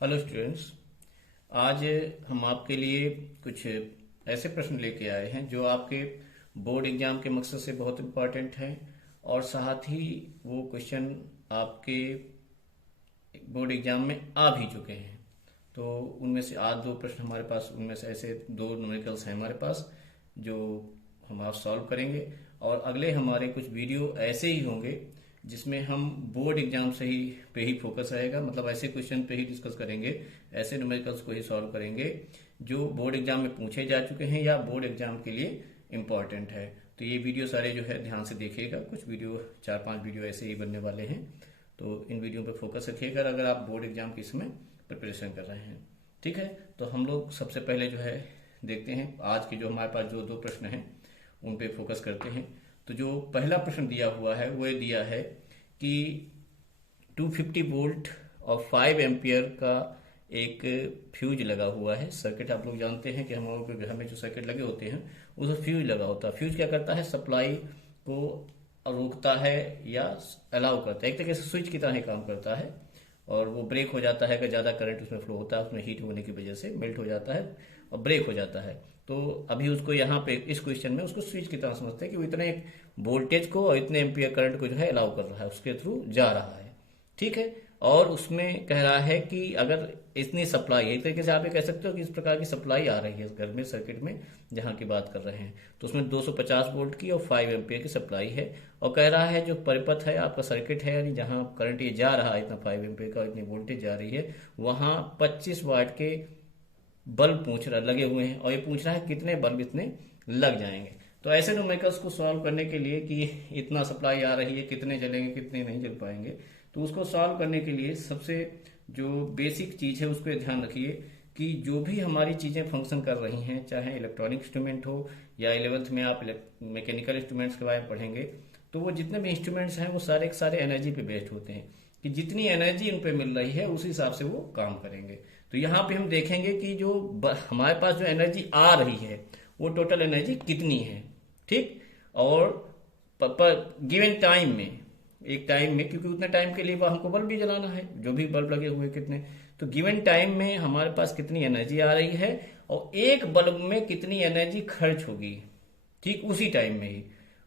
Hello students. आज हम आपके लिए कुछ ऐसे प्रश्न लेके आए हैं जो आपके बोर्ड एग्जाम के मकसद से बहुत इम्पोर्टेंट हैं और साथ ही वो क्वेश्चन आपके बोर्ड एग्जाम में आ भी चुके हैं। तो उनमें से आज दो प्रश्न हमारे पास, उनमें से ऐसे दो न्यूमेरिकल्स हैं हमारे पास जो हम आप सॉल्व करेंगे। और अगले हमारे कुछ वीडियो ऐसे ही होंगे जिसमें हम बोर्ड एग्जाम से ही पे ही फोकस रहेगा, मतलब ऐसे क्वेश्चन पे ही डिस्कस करेंगे, ऐसे न्यूमेरिकल्स को ही सॉल्व करेंगे जो बोर्ड एग्जाम में पूछे जा चुके हैं या बोर्ड एग्जाम के लिए इम्पॉर्टेंट है। तो ये वीडियो सारे जो है ध्यान से देखिएगा, कुछ वीडियो 4-5 वीडियो ऐसे ही बनने वाले हैं। तो इन वीडियो पर फोकस रखिएगा अगर आप बोर्ड एग्जाम की इसमें प्रिपरेशन कर रहे हैं। ठीक है, तो हम लोग सबसे पहले जो है देखते हैं आज के जो हमारे पास जो दो प्रश्न हैं उन पे फोकस करते हैं। तो जो पहला प्रश्न दिया हुआ है वो ये दिया है कि 250 वोल्ट और 5 एम्पियर का एक फ्यूज लगा हुआ है सर्किट। आप लोग जानते हैं कि हम लोगों के घर में जो सर्किट लगे होते हैं उसमें फ्यूज लगा होता है। फ्यूज क्या करता है, सप्लाई को रोकता है या अलाउ करता है, एक तरीके से स्विच की तरह ही काम करता है। और वो ब्रेक हो जाता है, अगर ज़्यादा करंट उसमें फ्लो होता है, उसमें हीट होने की वजह से मेल्ट हो जाता है और ब्रेक हो जाता है। तो अभी उसको यहाँ पे इस क्वेश्चन में उसको स्विच की तरह समझते हैं कि वो इतने वोल्टेज को और इतने एम्पियर करंट को जो है अलाउ कर रहा है, उसके थ्रू जा रहा है। ठीक है, और उसमें कह रहा है कि अगर इतनी सप्लाई है, एक तरीके से आप ये कह सकते हो कि इस प्रकार की सप्लाई आ रही है घर में सर्किट में जहाँ की बात कर रहे हैं, तो उसमें 250 वोल्ट की और 5 एम्पियर की सप्लाई है। और कह रहा है जो परिपथ है आपका सर्किट है, यानी जहाँ करंट ये जा रहा है इतना 5 एम्पियर का, इतनी वोल्टेज जा रही है, वहाँ 25 वाट के बल्ब पूछ रहा लगे हुए हैं और ये पूछ रहा है कितने बल्ब इतने लग जाएंगे। तो ऐसे न्यूमेरिकल्स को सॉल्व करने के लिए कि इतना सप्लाई आ रही है, कितने जलेंगे कितने नहीं जल पाएंगे, तो उसको सॉल्व करने के लिए सबसे जो बेसिक चीज है उसको ध्यान रखिए कि जो भी हमारी चीजें फंक्शन कर रही हैं, चाहे इलेक्ट्रॉनिक इंस्ट्रूमेंट हो या 11th में आप मैकेनिकल इंस्ट्रूमेंट्स के बारे में पढ़ेंगे, तो वो जितने भी इंस्ट्रूमेंट्स हैं वो सारे के सारे एनर्जी पे बेस्ड होते हैं कि जितनी एनर्जी उन पे मिल रही है उस हिसाब से वो काम करेंगे। तो यहाँ पे हम देखेंगे कि जो हमारे पास जो एनर्जी आ रही है वो टोटल एनर्जी कितनी है। ठीक, और गिवन टाइम में, एक टाइम में, क्योंकि उतने टाइम के लिए हमको बल्ब भी जलाना है, जो भी बल्ब लगे हुए कितने, तो गिवन टाइम में हमारे पास कितनी एनर्जी आ रही है और एक बल्ब में कितनी एनर्जी खर्च होगी, ठीक उसी टाइम में ही।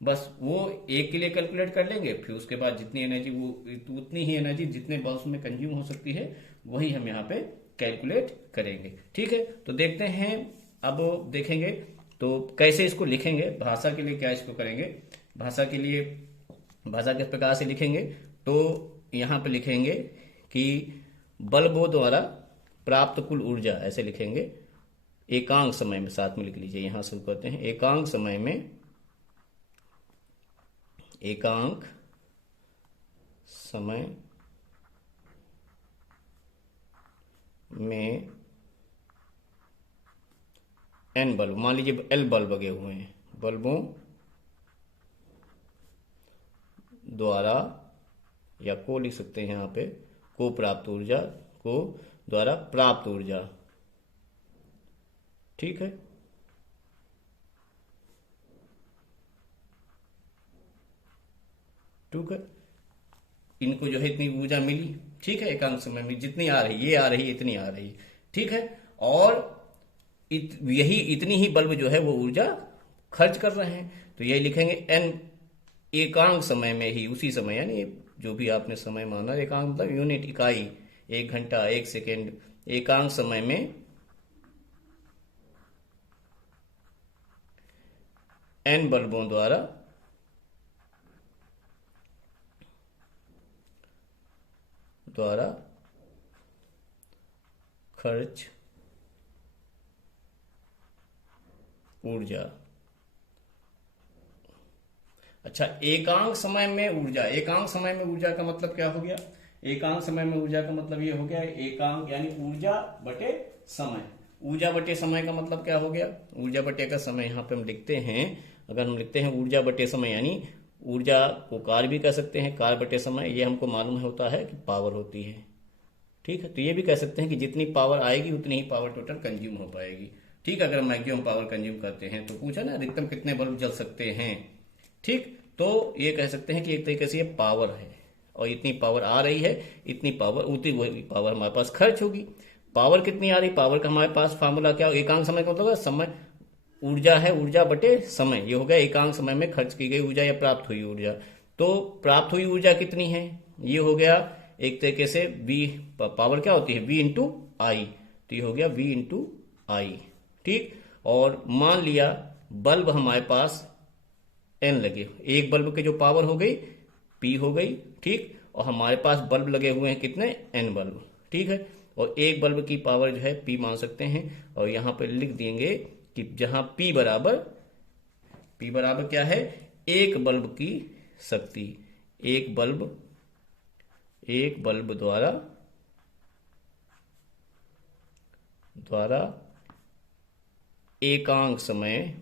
बस वो एक के लिए कैलकुलेट कर लेंगे, फिर उसके बाद जितनी एनर्जी वो उतनी ही एनर्जी जितने बल्ब में कंज्यूम हो सकती है वही हम यहाँ पे कैलकुलेट करेंगे। ठीक है, तो देखते हैं, अब देखेंगे तो कैसे इसको लिखेंगे, भाषा के लिए क्या इसको करेंगे। भाषा के लिए भाषा किस प्रकार से लिखेंगे, तो यहाँ पे लिखेंगे कि बल्बों द्वारा प्राप्त कुल ऊर्जा, ऐसे लिखेंगे एकांक समय में, साथ में लिख लीजिए। यहां शुरू करते हैं, एकांक समय में, एकांक समय में एन बल्ब, मान लीजिए एल बल्ब लगे हुए हैं, बल्बों द्वारा, या को लिख सकते हैं यहाँ पे, को प्राप्त ऊर्जा, को द्वारा प्राप्त ऊर्जा। ठीक है, ठीक है, इनको जो है इतनी ऊर्जा मिली। ठीक है, एकांक समय में जितनी आ रही, ये आ रही, इतनी आ रही। ठीक है, और यही इतनी ही बल्ब जो है वो ऊर्जा खर्च कर रहे हैं, तो यही लिखेंगे एन एकांक समय में ही, उसी समय, यानी जो भी आपने समय माना, एकांक मतलब यूनिट, इकाई, 1 घंटा, 1 सेकेंड, एकांक समय में एन बल्बों द्वारा खर्च ऊर्जा। अच्छा, एकांक समय में ऊर्जा, एकांक समय में ऊर्जा का मतलब क्या हो गया, एकांक समय में ऊर्जा का मतलब ये हो गया, एकांक यानी ऊर्जा बटे समय। ऊर्जा बटे समय का मतलब क्या हो गया, ऊर्जा बटे का समय, यहाँ पे हम लिखते हैं, अगर हम लिखते हैं ऊर्जा बटे समय, यानी ऊर्जा को कार्य भी कह सकते हैं, कार्य बटे समय, ये हमको मालूम होता है कि पावर होती है। ठीक है, तो ये भी कह सकते हैं कि जितनी पावर आएगी उतनी ही पावर टोटल कंज्यूम हो पाएगी। ठीक, अगर मैक्सिमम पावर कंज्यूम करते हैं, तो पूछा ना अधिकतम कितने बल्ब जल सकते हैं। ठीक, तो ये कह सकते हैं कि एक तरीके से ये पावर है और इतनी पावर आ रही है, इतनी पावर उतनी पावर हमारे पास खर्च होगी। पावर कितनी आ रही, पावर का हमारे पास फार्मूला क्या, एकांक समय का मतलब समय, ऊर्जा है, ऊर्जा बटे समय, ये हो गया एकांक समय में खर्च की गई ऊर्जा या प्राप्त हुई ऊर्जा। तो प्राप्त हुई ऊर्जा कितनी है, ये हो गया एक तरीके से V, पावर क्या होती है V इंटू आई, तो ये हो गया V इंटू आई। ठीक, और मान लिया बल्ब हमारे पास N लगे, एक बल्ब की जो पावर हो गई P हो गई। ठीक, और हमारे पास बल्ब लगे हुए हैं कितने, N बल्ब। ठीक है, और एक बल्ब की पावर जो है P मान सकते हैं, और यहां पर लिख देंगे कि जहां P बराबर क्या है, एक बल्ब की शक्ति, एक बल्ब द्वारा एकांक समय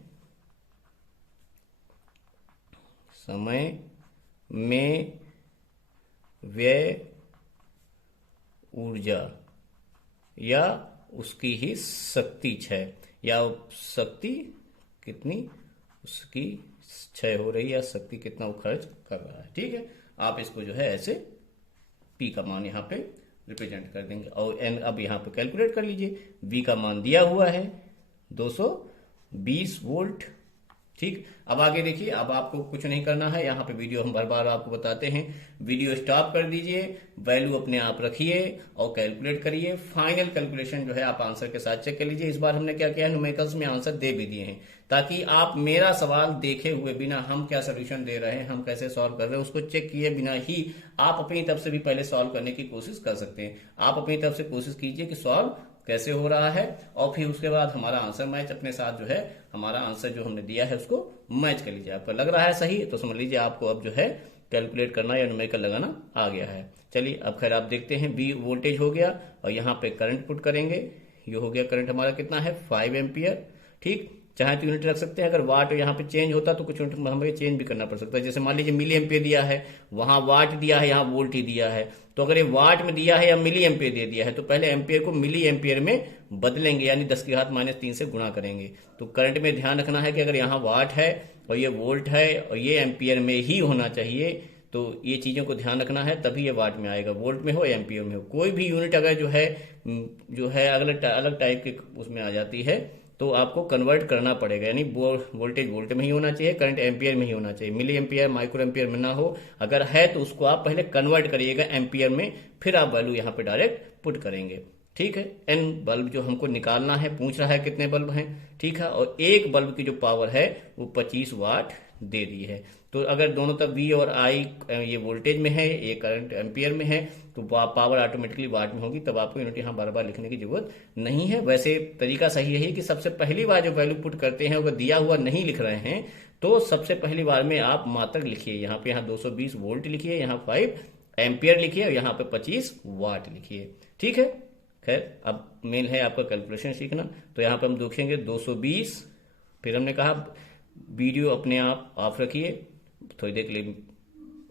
में व्यय ऊर्जा या उसकी ही शक्ति क्षय, या शक्ति कितनी उसकी क्षय हो रही है, या शक्ति कितना वो खर्च कर रहा है। ठीक है, आप इसको जो है ऐसे P का मान यहाँ पे रिप्रेजेंट कर देंगे, और N अब यहाँ पे कैलकुलेट कर लीजिए। V का मान दिया हुआ है 220 वोल्ट। ठीक, अब आगे देखिए, अब आपको कुछ नहीं करना है, यहाँ पे वीडियो हम बार बार आपको बताते हैं, वीडियो स्टॉप कर दीजिए, वैल्यू अपने आप रखिए और कैलकुलेट करिए। फाइनल कैलकुलेशन जो है आप आंसर के साथ चेक कर लीजिए। इस बार हमने क्या किया है, न्यूमेरिकल्स में आंसर दे भी दिए हैं, ताकि आप मेरा सवाल देखे हुए बिना हम क्या सोल्यूशन दे रहे हैं, हम कैसे सॉल्व कर रहे हैं, उसको चेक किए बिना ही आप अपनी तरफ से भी पहले सॉल्व करने की कोशिश कर सकते हैं। आप अपनी तरफ से कोशिश कीजिए कि सॉल्व कैसे हो रहा है, और फिर उसके बाद हमारा आंसर मैच अपने साथ जो है, हमारा आंसर जो हमने दिया है उसको मैच कर लीजिए। आपको लग रहा है सही, तो समझ लीजिए आपको अब जो है कैलकुलेट करना या न्यूमेरिकल लगाना आ गया है। चलिए अब खैर आप देखते हैं, बी वोल्टेज हो गया और यहाँ पे करंट पुट करेंगे। ये हो गया करंट हमारा कितना है, 5 एम्पियर। ठीक, चाहे तो यूनिट रख सकते हैं, अगर वाट यहाँ पे चेंज होता तो कुछ यूनिट हमें चेंज भी करना पड़ सकता है। जैसे मान लीजिए मिली एम्पियर दिया है, वहां वाट दिया है, यहाँ वोल्ट ही दिया है, तो अगर ये वाट में दिया है या मिली एम्पियर दे दिया है तो पहले एम्पियर को मिली एम्पियर में बदलेंगे, यानी 10 की घात -3 से गुणा करेंगे। तो करंट में ध्यान रखना है कि अगर यहाँ वाट है और ये वोल्ट है और ये एम्पियर में ही होना चाहिए, तो ये चीजों को ध्यान रखना है, तभी ये वाट में आएगा, वोल्ट में हो या एम्पियर में हो। कोई भी यूनिट अगर जो है अलग टाइप के उसमें आ जाती है तो आपको कन्वर्ट करना पड़ेगा, यानी वोल्टेज वोल्ट में ही होना चाहिए, करंट एम्पियर में ही होना चाहिए, मिली एम्पियर माइक्रो एम्पियर में ना हो। अगर है तो उसको आप पहले कन्वर्ट करिएगा एम्पियर में, फिर आप वैल्यू यहाँ पे डायरेक्ट पुट करेंगे। ठीक है, एन बल्ब जो हमको निकालना है, पूछ रहा है कितने बल्ब हैं। ठीक है, और एक बल्ब की जो पावर है वो 25 वाट दे दी है। तो अगर दोनों तरफ V और I ये वोल्टेज में है, ये करंट एम्पियर में है, तो पावर ऑटोमेटिकली वाट में होगी, तब आपको यूनिट यहाँ बार बार लिखने की जरूरत नहीं है। वैसे तरीका सही यही कि सबसे पहली बार जो वैल्यू पुट करते हैं, अगर दिया हुआ नहीं लिख रहे हैं तो सबसे पहली बार में आप मात्रक लिखिए, यहाँ पे 220 वोल्ट लिखिए, यहाँ 5 एम्पियर लिखिए और यहाँ पे 25 वाट लिखिए। ठीक है, खैर अब मेन है आपका कैलकुलेशन सीखना। तो यहाँ पे हम देखेंगे 220, फिर हमने कहा वीडियो अपने आप ऑफ रखिए थोड़ी देर के लिए,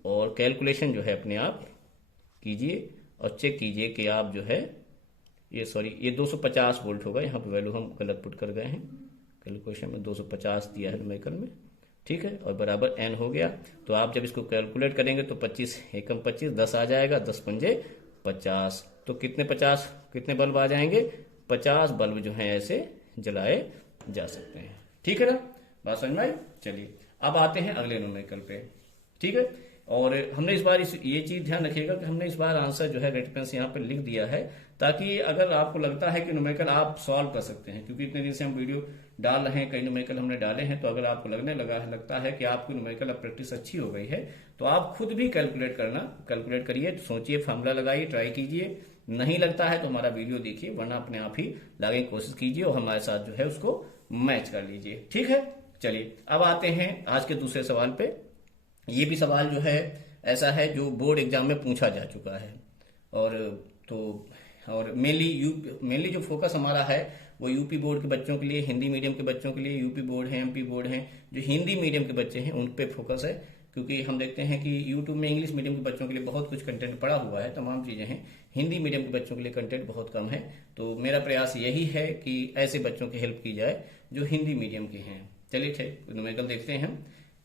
और कैलकुलेशन जो है अपने आप कीजिए और चेक कीजिए कि आप जो है ये 250 वोल्ट होगा, यहाँ पे वैल्यू हम गलत पुट कर गए हैं, कैलकुलेशन में 250 दिया है न्यूमेरिकल में। ठीक है, और बराबर n हो गया। तो आप जब इसको कैलकुलेट करेंगे तो 25 एकम 25 10 आ जाएगा, 10 पंजे 50, तो कितने बल्ब आ जाएंगे, 50 बल्ब जो है ऐसे जलाए जा सकते हैं। ठीक है ना, बात समझ में आई। चलिए अब आते हैं अगले न्यूमेरिकल पे। ठीक है, और हमने इस बार ये चीज ध्यान रखिएगा कि हमने इस बार आंसर जो है रेड पेन से यहाँ पे लिख दिया है, ताकि अगर आपको लगता है कि न्यूमेरिकल आप सॉल्व कर सकते हैं, क्योंकि इतने दिन से हम वीडियो डाल रहे हैं, कई न्यूमेरिकल हमने डाले हैं, तो अगर आपको लगता है कि आपकी न्यूमेरिकल अब प्रैक्टिस अच्छी हो गई है, तो आप खुद भी कैलकुलेट करिए, सोचिए, फार्मूला लगाइए, ट्राई कीजिए। नहीं लगता है तो हमारा वीडियो देखिए, वरना अपने आप ही लगाने की कोशिश कीजिए और हमारे साथ जो है उसको मैच कर लीजिए। ठीक है, चलिए अब आते हैं आज के दूसरे सवाल पे। ये भी सवाल जो है ऐसा है जो बोर्ड एग्जाम में पूछा जा चुका है, और मेनली जो फोकस हमारा है वो यूपी बोर्ड के बच्चों के लिए, हिंदी मीडियम के बच्चों के लिए, यूपी बोर्ड है, एमपी बोर्ड है, जो हिंदी मीडियम के बच्चे हैं उन पे फोकस है, क्योंकि हम देखते हैं कि यूट्यूब में इंग्लिश मीडियम के बच्चों के लिए बहुत कुछ कंटेंट पड़ा हुआ है, तमाम चीजें हैं, हिंदी मीडियम के बच्चों के लिए कंटेंट बहुत कम है। तो मेरा प्रयास यही है कि ऐसे बच्चों की हेल्प की जाए जो हिंदी मीडियम के हैं। चलिए ठीक न्यूमेरिकल देखते हैं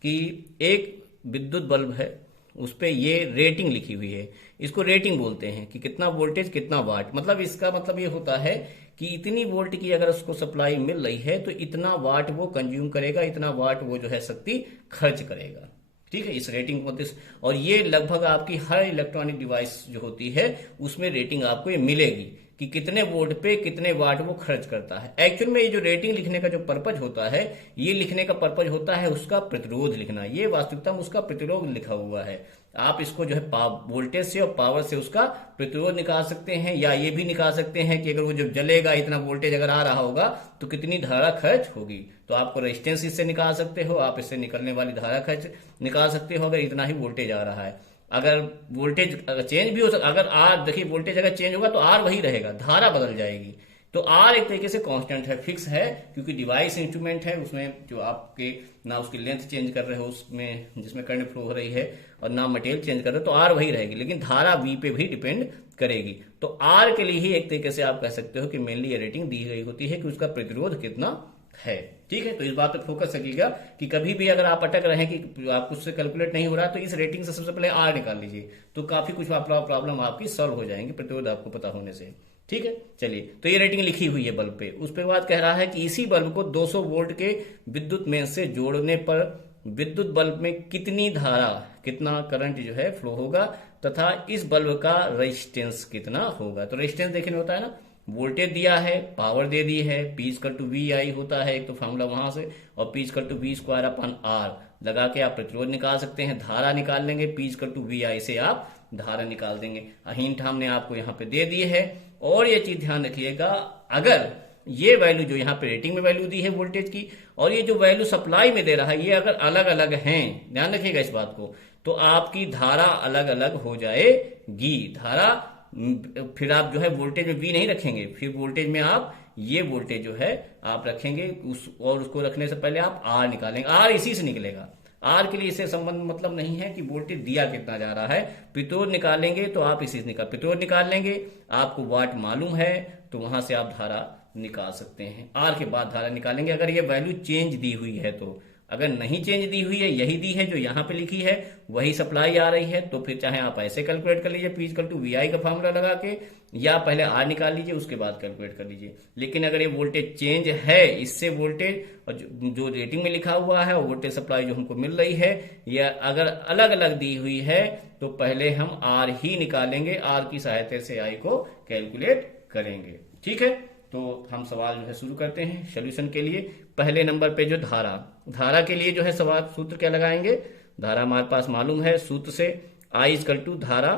कि एक विद्युत बल्ब है, उस पे ये रेटिंग लिखी हुई है, इसको रेटिंग बोलते हैं कि कितना वोल्टेज कितना वाट। मतलब इसका मतलब ये होता है कि इतनी वोल्ट की अगर उसको सप्लाई मिल रही है तो इतना वाट वो कंज्यूम करेगा, इतना वाट वो जो है शक्ति खर्च करेगा। ठीक है, इस रेटिंग को और ये लगभग आपकी हर इलेक्ट्रॉनिक डिवाइस जो होती है उसमें रेटिंग आपको ये मिलेगी कि कितने वोल्ट पे कितने वाट वो खर्च करता है। एक्चुअल में ये जो रेटिंग लिखने का जो पर्पज होता है, ये लिखने का पर्पज होता है उसका प्रतिरोध लिखना। ये वास्तविकता में उसका प्रतिरोध लिखा हुआ है। आप इसको जो है वोल्टेज से और पावर से उसका प्रतिरोध निकाल सकते हैं, या ये भी निकाल सकते हैं कि अगर वो जब जलेगा इतना वोल्टेज अगर आ रहा होगा तो कितनी धारा खर्च होगी। तो आपको रेजिस्टेंस इससे निकाल सकते हो, आप इससे निकलने वाली धारा खर्च निकाल सकते हो अगर इतना ही वोल्टेज आ रहा है। अगर वोल्टेज अगर चेंज भी हो सकता, अगर आर देखिए वोल्टेज अगर चेंज होगा तो आर वही रहेगा, धारा बदल जाएगी। तो आर एक तरीके से कांस्टेंट है, फिक्स है, क्योंकि डिवाइस इंस्ट्रूमेंट है, उसमें जो आपके ना उसकी लेंथ चेंज कर रहे हो उसमें जिसमें करंट फ्लो हो रही है, और ना मटेरियल चेंज कर रहे हो, तो आर वही रहेगी, लेकिन धारा वी पे भी डिपेंड करेगी। तो आर के लिए ही एक तरीके से आप कह सकते हो कि मेनली ये रेटिंग दी गई होती है कि उसका प्रतिरोध कितना है। ठीक है, तो इस बात पर फोकस रखिएगा कि कभी भी अगर आप अटक रहे हैं कि आप उससे कैलकुलेट नहीं हो रहा, तो इस रेटिंग से सबसे पहले आर निकाल लीजिए, तो काफी कुछ प्रॉब्लम आपकी सॉल्व हो जाएंगी प्रतिरोध आपको पता होने से। ठीक है, चलिए, तो ये रेटिंग लिखी हुई है बल्ब पे। उस पे बात कह रहा है कि इसी बल्ब को 200 वोल्ट के विद्युत मेन से जोड़ने पर विद्युत बल्ब में कितनी धारा, कितना करंट जो है फ्लो होगा, तथा इस बल्ब का रेजिस्टेंस कितना होगा। तो रेजिस्टेंस देखने होता है ना, वोल्टेज दिया है, पावर दे दी है, P equal to V I होता है एक तो फॉर्मूला वहां से, और P equal to V square upon R लगा के आप प्रतिरोध निकाल सकते हैं। धारा निकाल लेंगे, P इक्वल टू वी आई से आप धारा निकाल देंगे। हिंट हमने आपको यहाँ पे दे दी है। और ये चीज ध्यान रखिएगा, अगर ये वैल्यू जो यहाँ पे रेटिंग में वैल्यू दी है वोल्टेज की, और ये जो वैल्यू सप्लाई में दे रहा है, ये अगर अलग अलग हैं, ध्यान रखिएगा इस बात को, तो आपकी धारा अलग अलग हो जाएगी। धारा फिर आप जो है वोल्टेज में वी नहीं रखेंगे, फिर वोल्टेज में आप ये वोल्टेज जो है आप रखेंगे और उसको रखने से पहले आप आर निकालेंगे। आर इसी से निकलेगा, आर के लिए इससे संबंध मतलब नहीं है कि वोल्टेज दिया कितना जा रहा है। प्रतिरोध निकालेंगे तो आप इसी से प्रतिरोध निकाल लेंगे, आपको वाट मालूम है तो वहां से आप धारा निकाल सकते हैं। आर के बाद धारा निकालेंगे अगर ये वैल्यू चेंज दी हुई है तो। अगर नहीं चेंज दी हुई है, यही दी है जो यहाँ पे लिखी है, वही सप्लाई आ रही है, तो फिर चाहे आप ऐसे कैलकुलेट कर लीजिए P इक्वल टू वी आई का फॉर्मूला लगा के, या पहले आर निकाल लीजिए उसके बाद कैलकुलेट कर लीजिए। लेकिन अगर ये वोल्टेज चेंज है, इससे वोल्टेज और जो रेटिंग में लिखा हुआ है और वोल्टेज सप्लाई जो हमको मिल रही है, यह अगर अलग अलग दी हुई है, तो पहले हम आर ही निकालेंगे, आर की सहायता से आई को कैलकुलेट करेंगे। ठीक है, तो हम सवाल जो है शुरू करते हैं सोल्यूशन के लिए। पहले नंबर पे जो धारा के लिए जो है सवाल सूत्र क्या लगाएंगे, धारा हमारे पास मालूम है, सूत्र से आई इक्वल टू धारा,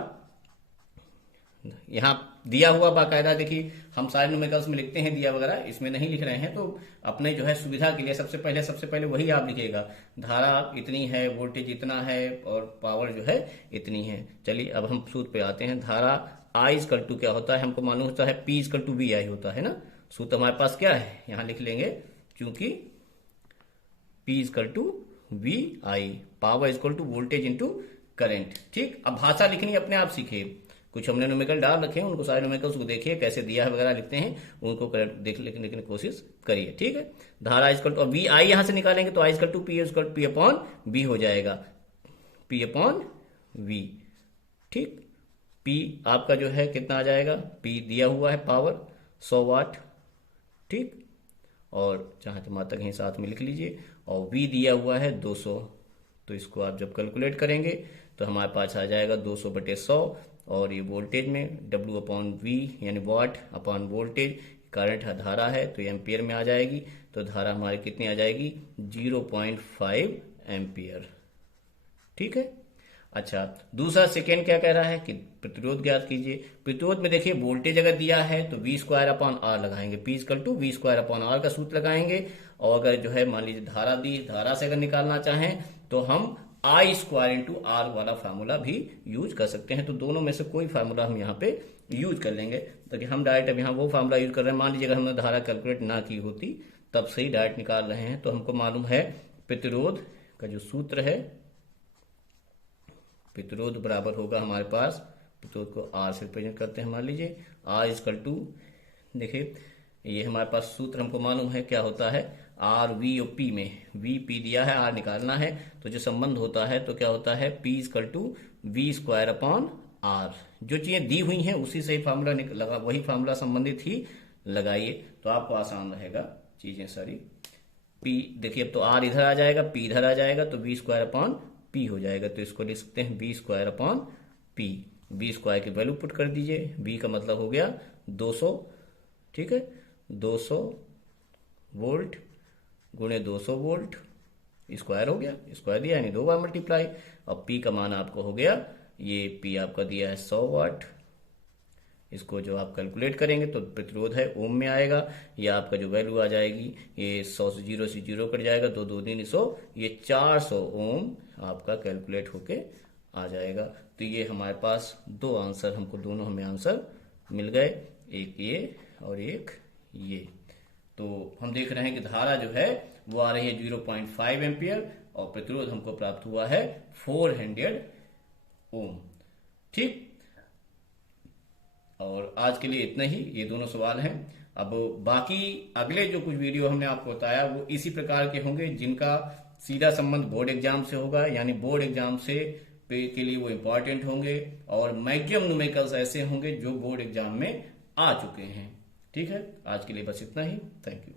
यहां दिया हुआ बाकायदा देखिए हम सारे न्यूमेरिकल्स में लिखते हैं, दिया वगैरह इसमें नहीं लिख रहे हैं, तो अपने जो है सुविधा के लिए सबसे पहले वही आप लिखिएगा, धारा इतनी है, वोल्टेज इतना है, और पावर जो है इतनी है। चलिए अब हम सूत्र पे आते हैं। धारा आई इक्वल टू क्या होता है, हमको मालूम होता है P equal to V I होता है ना। सूत्र हमारे पास क्या है, यहां लिख लेंगे, क्योंकि P equal to V I, power equal to voltage into current. ठीक, अब भाषा लिखनी अपने आप सीखिए, कुछ हमने न्यूमेरिकल डाल रखे हैं, उनको सारे न्यूमेरिकल्स को देखिए कैसे दिया है वगैरह लिखते हैं, उनको लिखने की कोशिश करिए। ठीक है, धारा इक्वल टू वी आई यहां से निकालेंगे तो I equal to P equal to P upon V हो जाएगा, P अपॉन वी। ठीक, P आपका जो है कितना आ जाएगा, P दिया हुआ है पावर 100 वाट। ठीक, और जहां तक कहीं साथ में लिख लीजिए, और V दिया हुआ है 200, तो इसको आप जब कैलकुलेट करेंगे तो हमारे पास आ जाएगा 200/100, और ये वोल्टेज में W अपॉन वी यानी वाट अपॉन वोल्टेज, करंट धारा है तो एम्पियर में आ जाएगी, तो धारा हमारी कितनी आ जाएगी 0.5 एम्पियर। ठीक है, अच्छा दूसरा सेकेंड क्या कह रहा है कि प्रतिरोध ज्ञात कीजिए। प्रतिरोध में देखिए वोल्टेज अगर दिया है तो वी स्क्वायर अपॉन आर लगाएंगे, P equal to V square upon R का सूत्र लगाएंगे, और अगर जो है मान लीजिए धारा दी, धारा से अगर निकालना चाहें तो हम आई स्क्वायर इंटू आर वाला फार्मूला भी यूज कर सकते हैं। तो दोनों में से कोई फार्मूला हम यहाँ पे यूज कर लेंगे, तो हम डायरेक्ट अब यहाँ वो फार्मूला यूज कर रहे हैं। मान लीजिए अगर हमने धारा कैलकुलेट ना की होती तब से ही डायरेक्ट निकाल रहे हैं, तो हमको मालूम है प्रतिरोध का जो सूत्र है, प्रतिरोध बराबर होगा हमारे पास, प्रतिरोध को आर से रिप्रेजेंट करते हैं, मान लीजिए आर इक्वल टू, देखिए ये हमारे पास सूत्र हमको मालूम है क्या होता है, आर वी और पी में वी पी दिया है, आर निकालना है, तो जो संबंध होता है तो क्या होता है, P equal to V square upon R. जो चीजें दी हुई हैं उसी से ही फार्मूला लगा, वही फार्मूला संबंधित ही लगाइए तो आपको आसान रहेगा चीजें सारी। पी देखिए अब तो आर इधर आ जाएगा, पी इधर आ जाएगा, तो वी स्क्वायर अपॉन पी हो जाएगा, तो इसको लिख सकते हैं V square upon P. V square की वैल्यू पुट कर दीजिए, वी का मतलब हो गया 200, ठीक है, 200 वोल्ट गुणे 200 वोल्ट, स्क्वायर हो गया, स्क्वायर दिया यानी 2 बार मल्टीप्लाई। अब पी का मान आपको हो गया, ये पी आपका दिया है 100 वाट। इसको जो आप कैलकुलेट करेंगे तो प्रतिरोध है ओम में आएगा, या आपका जो वैल्यू आ जाएगी ये 100 से जीरो कट जाएगा, 2 2 3 100, ये 400 ओम आपका कैलकुलेट होके आ जाएगा। तो ये हमारे पास दो आंसर, हमको दोनों हमें आंसर मिल गए, एक ये और एक ये। तो हम देख रहे हैं कि धारा जो है वो आ रही है 0.5 एम्पियर और प्रतिरोध हमको प्राप्त हुआ है 400 ओम। ठीक, और आज के लिए इतना ही, ये दोनों सवाल हैं। अब बाकी अगले जो कुछ वीडियो हमने आपको बताया वो इसी प्रकार के होंगे जिनका सीधा संबंध बोर्ड एग्जाम से होगा, यानी बोर्ड एग्जाम से के लिए वो इंपॉर्टेंट होंगे, और मैक्सिमम न्यूमेरिकल्स ऐसे होंगे जो बोर्ड एग्जाम में आ चुके हैं। ठीक है, आज के लिए बस इतना ही, थैंक यू।